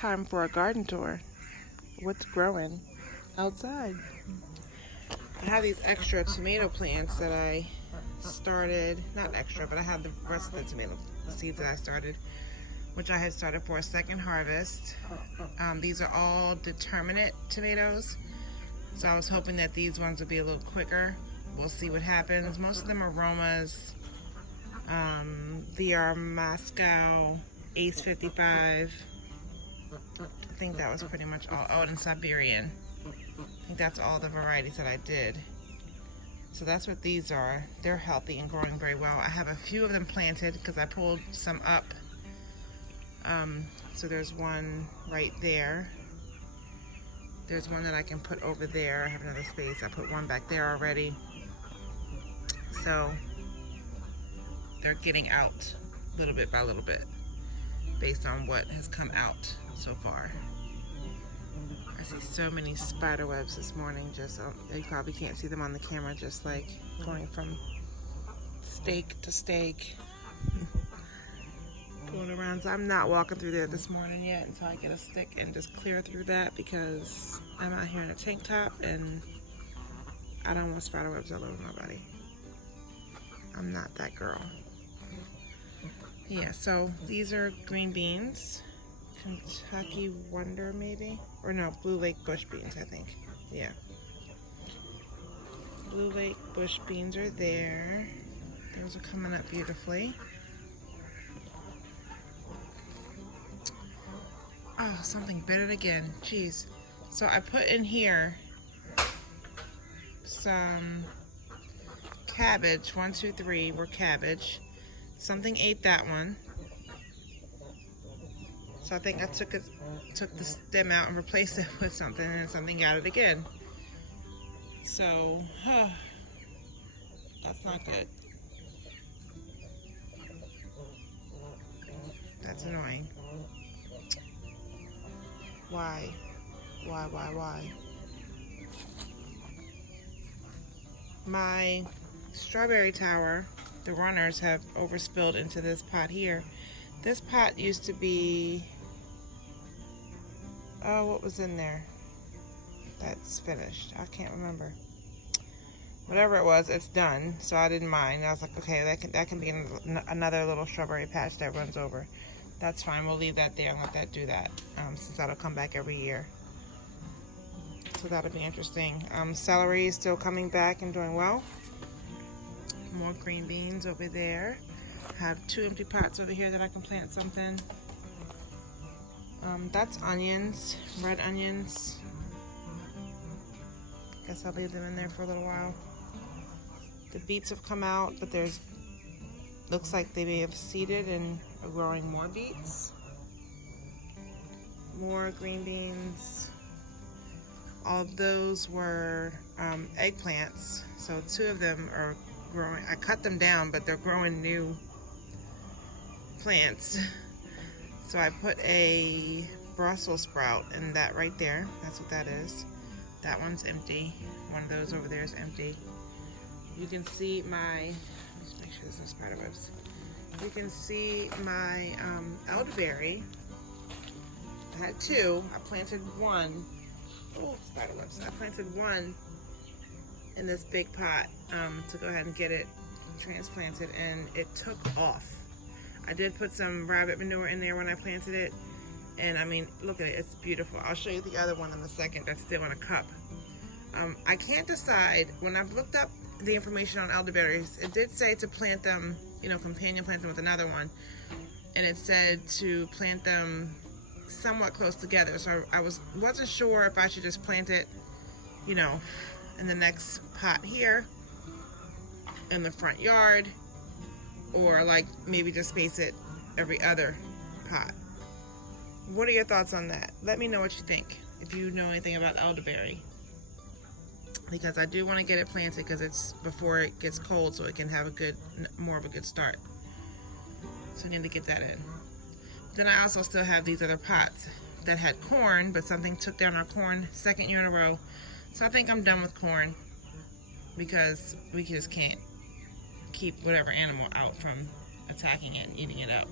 time for a garden tour. What's growing outside? I have these extra tomato plants that I started, not extra, but I have the rest of the tomato seeds that I started, which I had started for a second harvest. These are all determinate tomatoes, so I was hoping that these ones would be a little quicker. We'll see what happens. Most of them are Romas. They are Moscow Ace 55. I think that was pretty much all. Oh, and Siberian. I think that's all the varieties that I did. So that's what these are. They're healthy and growing very well. I have a few of them planted because I pulled some up. So there's one right there. There's one that I can put over there. I have another space. I put one back there already. So they're getting out little bit by little bit based on what has come out so far. I see so many spider webs this morning. Just you probably can't see them on the camera, just like going from stake to stake. Going around. So I'm not walking through there this morning yet until I get a stick and just clear through that, because I'm out here in a tank top and I don't want spider webs all over my body. I'm not that girl. Yeah, so these are green beans. Kentucky Wonder, maybe? Or no, Blue Lake Bush beans, I think. Yeah. Blue Lake Bush beans are there. Those are coming up beautifully. Oh, something bit it again. Jeez. So I put in here some cabbage. 1, 2, 3 were cabbage. Something ate that one. So I think I took the stem out and replaced it with something, and something got it again. So, that's not good. That's annoying. Why? Why? My strawberry tower, the runners have overspilled into this pot here. This pot used to be, oh, what was in there? That's finished. I can't remember. Whatever it was, it's done. So I didn't mind. I was like, okay, that can be another little strawberry patch that runs over. That's fine. We'll leave that there and let that do that, since that'll come back every year. So that'll be interesting. Celery is still coming back and doing well. More green beans over there. I have 2 empty pots over here that I can plant something. That's onions, red onions. Guess I'll leave them in there for a little while. The beets have come out, but looks like they may have seeded and are growing more beets. More green beans. All of those were eggplants, so 2 of them are growing. I cut them down, but they're growing new plants. So I put a Brussels sprout in that right there. That's what that is. That one's empty. One of those over there is empty. You can see my, let's make sure there's no spider webs. You can see my elderberry. I had 2. I planted 1. Oh, spider webs. I planted 1 in this big pot to go ahead and get it transplanted, and it took off. I did put some rabbit manure in there when I planted it, and I mean, look at it, it's beautiful. I'll show you the other one in a second that's still in a cup. I can't decide. When I've looked up the information on elderberries, it did say to plant them, companion plant them with another one, and it said to plant them somewhat close together. So I wasn't sure if I should just plant it, in the next pot here in the front yard, or like maybe just space it every other pot. What are your thoughts on that? Let me know what you think, if you know anything about elderberry, because I do want to get it planted because it's before it gets cold, so it can have more of a good start. So I need to get that in. Then I also still have these other pots that had corn, but something took down our corn 2nd year in a row. So I think I'm done with corn, because we just can't keep whatever animal out from attacking it and eating it up.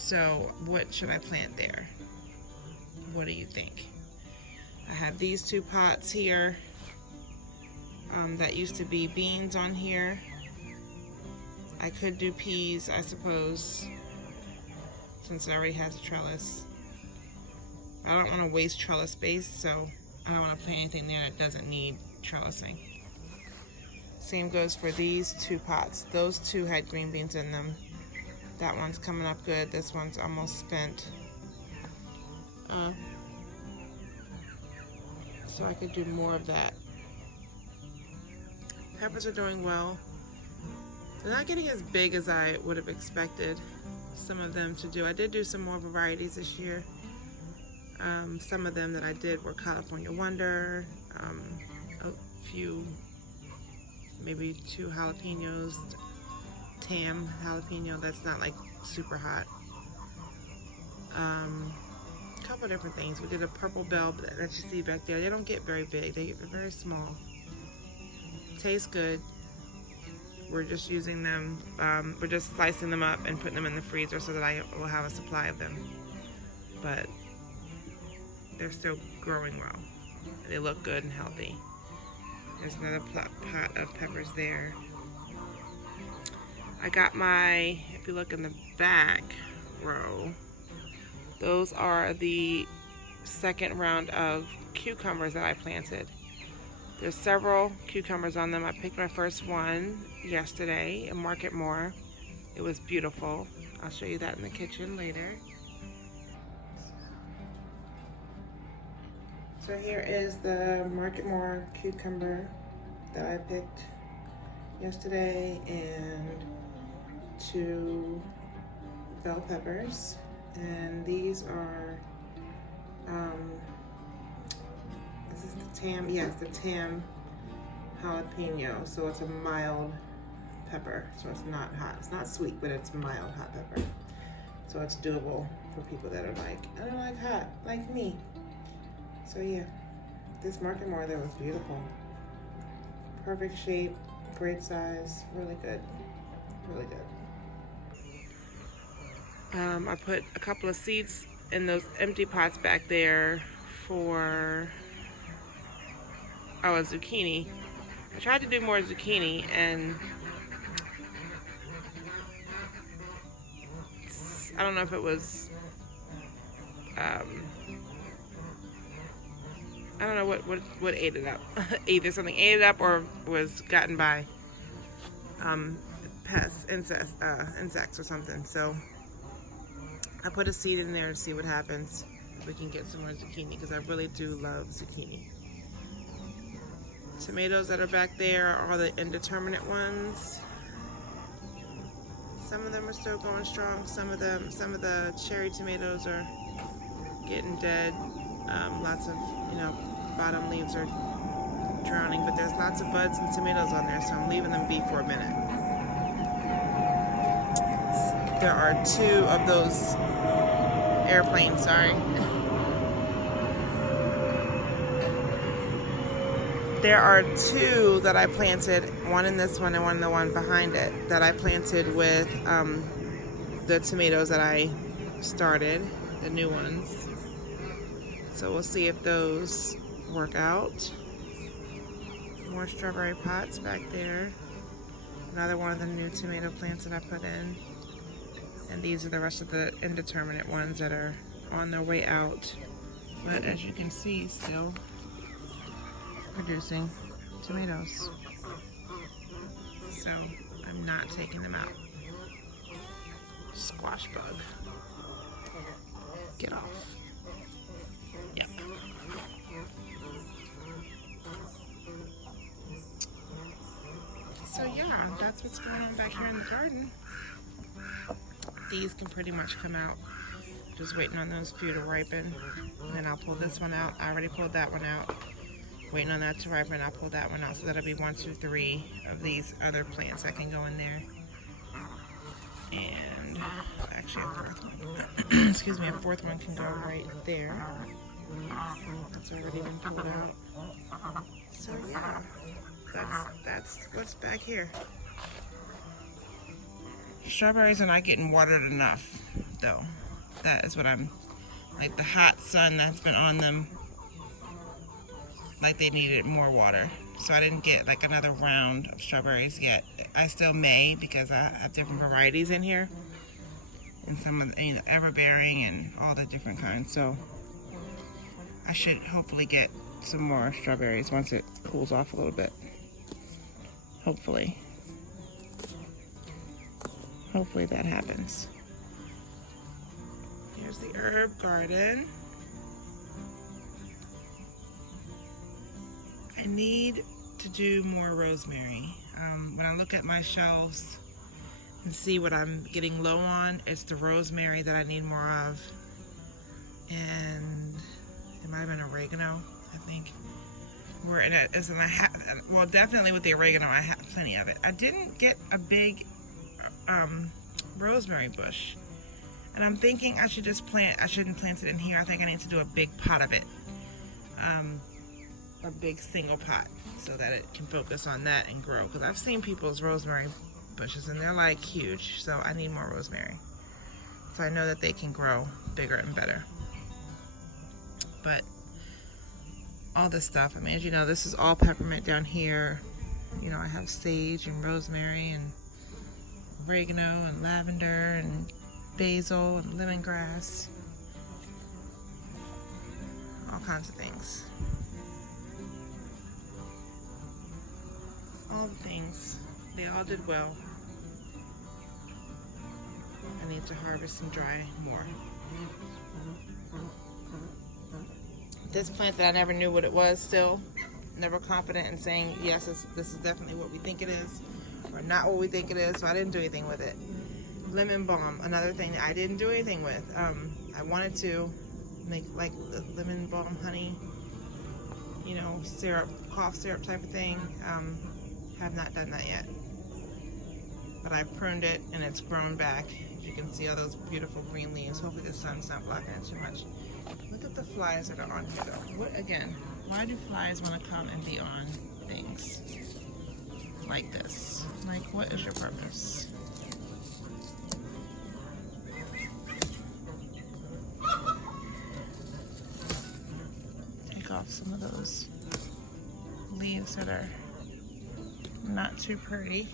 So what should I plant there? What do you think? I have these two pots here that used to be beans on here. I could do peas, I suppose, since it already has a trellis. I don't want to waste trellis space, so I don't want to plant anything there that doesn't need trellising. Same goes for these two pots. Those two had green beans in them. That one's coming up good. This one's almost spent. So I could do more of that. Peppers are doing well. They're not getting as big as I would have expected some of them to do. I did do some more varieties this year. Some of them that I did were California Wonder, a few, maybe 2 jalapenos, Tam jalapeno that's not like super hot. A couple different things. We did a purple bell that you see back there. They don't get very big, they get very small. Tastes good. We're just using them, we're just slicing them up and putting them in the freezer so that I will have a supply of them. But they're still growing well. They look good and healthy. There's another pot of peppers there. I got my, if you look in the back row, those are the second round of cucumbers that I planted. There's several cucumbers on them. I picked my first one yesterday in Market More. It was beautiful. I'll show you that in the kitchen later. So here is the Market More cucumber that I picked yesterday, and 2 bell peppers. And these are, this is the Tam, yes, the Tam jalapeno. So it's a mild pepper, so it's not hot. It's not sweet, but it's mild hot pepper. So it's doable for people that are like, I don't like hot, like me. So yeah, this Market More there was beautiful. Perfect shape, great size, really good, really good. I put a couple of seeds in those empty pots back there for a zucchini. I tried to do more zucchini, and I don't know if it was, I don't know what ate it up. Either something ate it up or was gotten by pests, insects or something. So I put a seed in there to see what happens. If we can get some more zucchini, because I really do love zucchini. Tomatoes that are back there are the indeterminate ones. Some of them are still going strong. Some of the cherry tomatoes are getting dead. Lots of, bottom leaves are drowning, but there's lots of buds and tomatoes on there, so I'm leaving them be for a minute. There are 2 of those airplanes, sorry. There are 2 that I planted, one in this one and one in the one behind it, that I planted with the tomatoes that I started, the new ones. So we'll see if those work out. More strawberry pots back there. Another one of the new tomato plants that I put in. And these are the rest of the indeterminate ones that are on their way out. But as you can see, still producing tomatoes. So I'm not taking them out. Squash bug. Get off. Yep. So yeah, that's what's going on back here in the garden. These can pretty much come out. Just waiting on those few to ripen. And then I'll pull this one out. I already pulled that one out. Waiting on that to ripen, I'll pull that one out. So that'll be 1, 2, 3 of these other plants that can go in there. And actually a 4th one. Excuse me, a 4th one can go right there. That's already been pulled out. So yeah, that's what's back here. Strawberries are not getting watered enough. though. That is what I'm, like the hot sun that's been on them, like they needed more water. So I didn't get like another round of strawberries yet. I still may, because I have different varieties in here. And some of the, you know, everbearing and all the different kinds. So I should hopefully get some more strawberries once it cools off a little bit. Hopefully. Hopefully that happens. Here's the herb garden. I need to do more rosemary. When I look at my shelves and see what I'm getting low on, it's the rosemary that I need more of. And it might have been oregano, I think. We're in it, and I have, well, definitely with the oregano, I have plenty of it. I didn't get a big rosemary bush, and I'm thinking I should just plant. I shouldn't plant it in here. I think I need to do a big pot of it, a big single pot, so that it can focus on that and grow. Because I've seen people's rosemary bushes, and they're like huge. So I need more rosemary, so I know that they can grow bigger and better. But all this stuff, I mean, as you know, this is all peppermint down here. You know, I have sage and rosemary and oregano and lavender and basil and lemongrass. All kinds of things. All the things. They all did well. I need to harvest and dry more. This plant that I never knew what it was, still never confident in saying yes, this is definitely what we think it is, or not what we think it is, so I didn't do anything with it. Lemon balm, another thing that I didn't do anything with. I wanted to make like the lemon balm honey, you know, syrup, cough syrup type of thing. Have not done that yet, but I pruned it and it's grown back. As you can see, all those beautiful green leaves. Hopefully the sun's not blocking it too much. Look at the flies that are on here though. What, again, why do flies want to come and be on things like this? Like, what is your purpose? Take off some of those leaves that are not too pretty.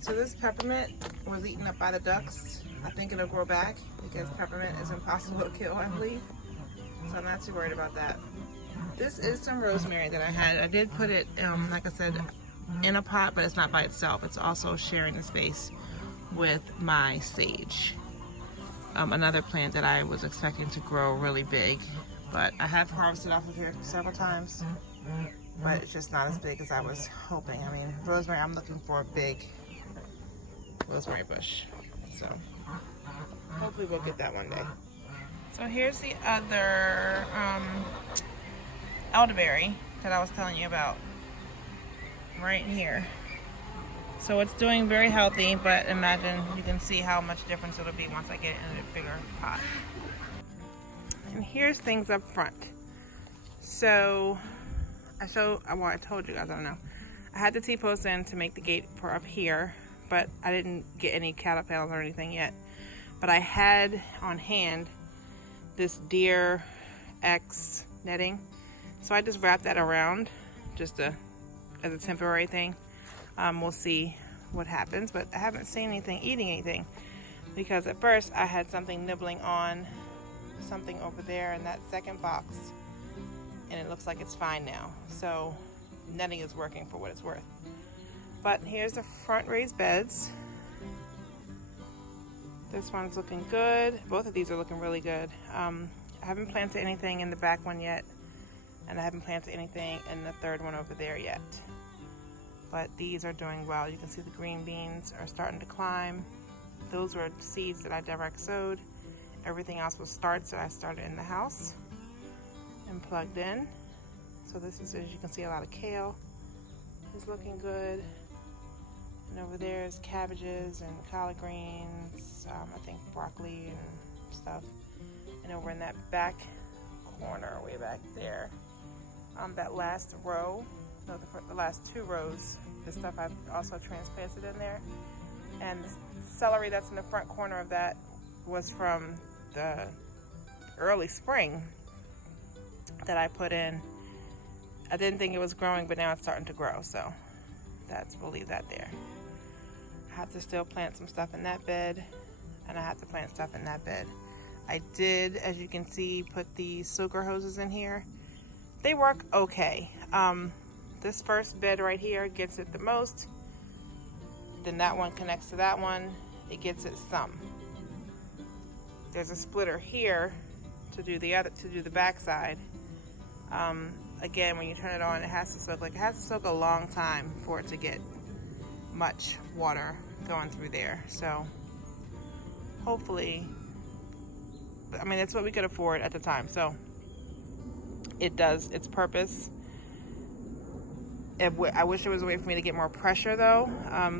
So this peppermint was eaten up by the ducks. I think it'll grow back because peppermint is impossible to kill, I believe. So I'm not too worried about that. This is some rosemary that I had. I did put it, like I said, in a pot, but it's not by itself. It's also sharing the space with my sage. Another plant that I was expecting to grow really big, but I have harvested off of here several times, but it's just not as big as I was hoping. I mean, rosemary, I'm looking for a big rosemary bush, so hopefully we'll get that one day. So here's the other elderberry that I was telling you about, right here. So it's doing very healthy, but imagine, you can see how much difference it'll be once I get it in a bigger pot. And here's things up front. So I told you guys, I don't know. I had the T-post in to make the gate for up here, but I didn't get any cattle panels or anything yet. But I had on hand this Deer X netting. So I just wrapped that around just as a temporary thing. We'll see what happens, but I haven't seen anything eating anything, because at first I had something nibbling on something over there in that second box, and it looks like it's fine now. So netting is working for what it's worth. But here's the front raised beds. This one's looking good. Both of these are looking really good. I haven't planted anything in the back one yet, and I haven't planted anything in the third one over there yet. But these are doing well. You can see the green beans are starting to climb. Those were seeds that I direct sowed. Everything else was starts that I started in the house and plugged in. So this is, as you can see, a lot of kale is looking good. And over there is cabbages and collard greens, I think broccoli and stuff. And over in that back corner way back there. That last row, no, the last 2 rows, the stuff I've also transplanted in there. And the celery that's in the front corner of that was from the early spring that I put in. I didn't think it was growing, but now it's starting to grow, so we'll leave that there. I have to still plant some stuff in that bed, and I have to plant stuff in that bed. I did, as you can see, put the soaker hoses in here. They work okay. This first bed right here gets it the most. Then that one connects to that one. It gets it some. There's a splitter here to do the back side. Again, when you turn it on, it has to soak a long time for it to get much water going through there. So hopefully, I mean, that's what we could afford at the time. So it does its purpose. I wish there was a way for me to get more pressure though,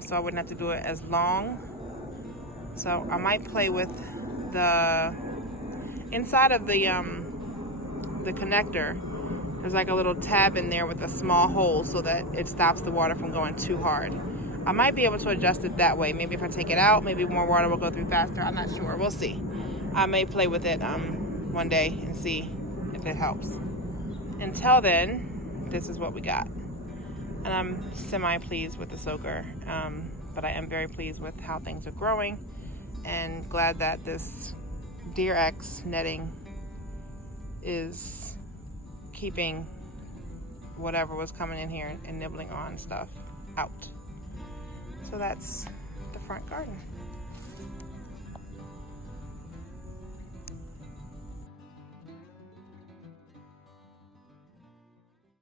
so I wouldn't have to do it as long. So I might play with the inside of the connector. There's like a little tab in there with a small hole so that it stops the water from going too hard. I might be able to adjust it that way. Maybe if I take it out, maybe more water will go through faster. I'm not sure. We'll see. I may play with it one day and see if it helps. Until then, this is what we got. And I'm semi-pleased with the soaker, but I am very pleased with how things are growing and glad that this Deer X netting is keeping whatever was coming in here and nibbling on stuff out. So that's the front garden.